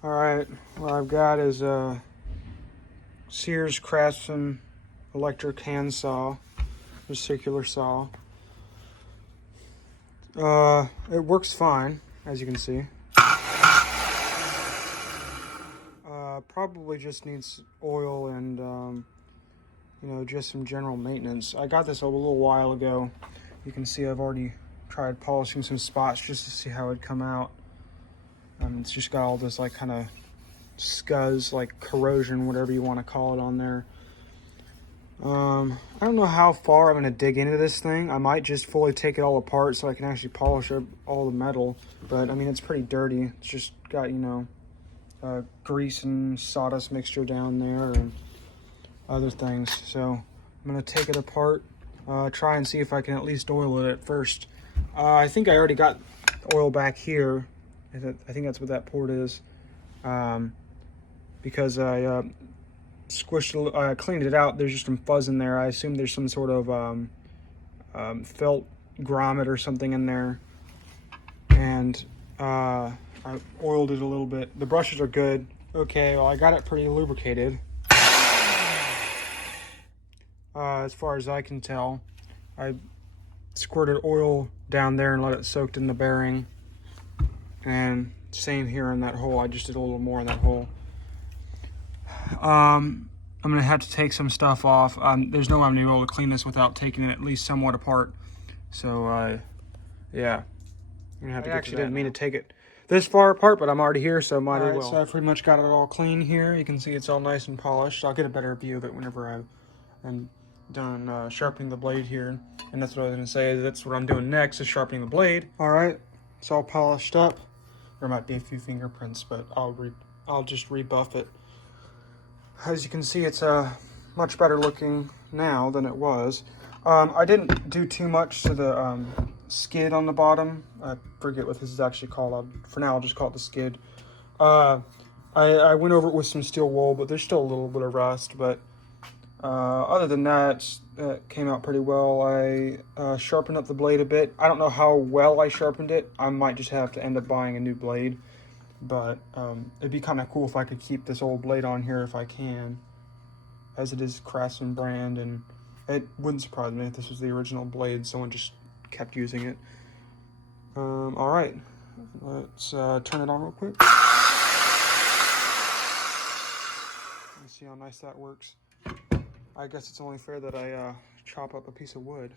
All right, what I've got is a Sears Craftsman electric hand saw, a circular saw. It works fine, as you can see. Probably just needs oil and just some general maintenance. I got this a little while ago. You can see I've already tried polishing some spots just to see how it'd come out. It's just got all this like kind of scuzz, like corrosion, whatever you want to call it, on there. I don't know how far I'm going to dig into this thing. I might just fully take it all apart so I can actually polish up all the metal. But I mean, it's pretty dirty. It's just got, grease and sawdust mixture down there and other things. So I'm going to take it apart, try and see if I can at least oil it at first. I think I already got oil back here. I think that's what that port is. Because I cleaned it out. There's just some fuzz in there. I assume there's some sort of felt grommet or something in there. And I oiled it a little bit. The brushes are good. Okay, well, I got it pretty lubricated. As far as I can tell, I squirted oil down there and let it soak in the bearing. And same here in that hole. I just did a little more in that hole. I'm gonna have to take some stuff off. There's no way I'm gonna be able to clean this without taking it at least somewhat apart. So yeah, I'm gonna have to. I actually didn't mean to take it this far apart, but I'm already here, so might as well. So I pretty much got it all clean here. You can see it's all nice and polished. I'll get a better view of it whenever I'm done sharpening the blade here. And that's what I was gonna say. That's what I'm doing next, is sharpening the blade. All right, it's all polished up. There might be a few fingerprints, but I'll just rebuff it. As you can see, it's much better looking now than it was. I didn't do too much to the skid on the bottom. I forget what this is actually called. For now, I'll just call it the skid. I went over it with some steel wool, but there's still a little bit of rust. But other than that, it came out pretty well. I sharpened up the blade a bit. I don't know how well I sharpened it. I might just have to end up buying a new blade. But it'd be kind of cool if I could keep this old blade on here if I can, as it is Craftsman brand, and it wouldn't surprise me if this was the original blade. Someone just kept using it. All right, let's turn it on real quick. Let's see how nice that works. I guess it's only fair that I chop up a piece of wood.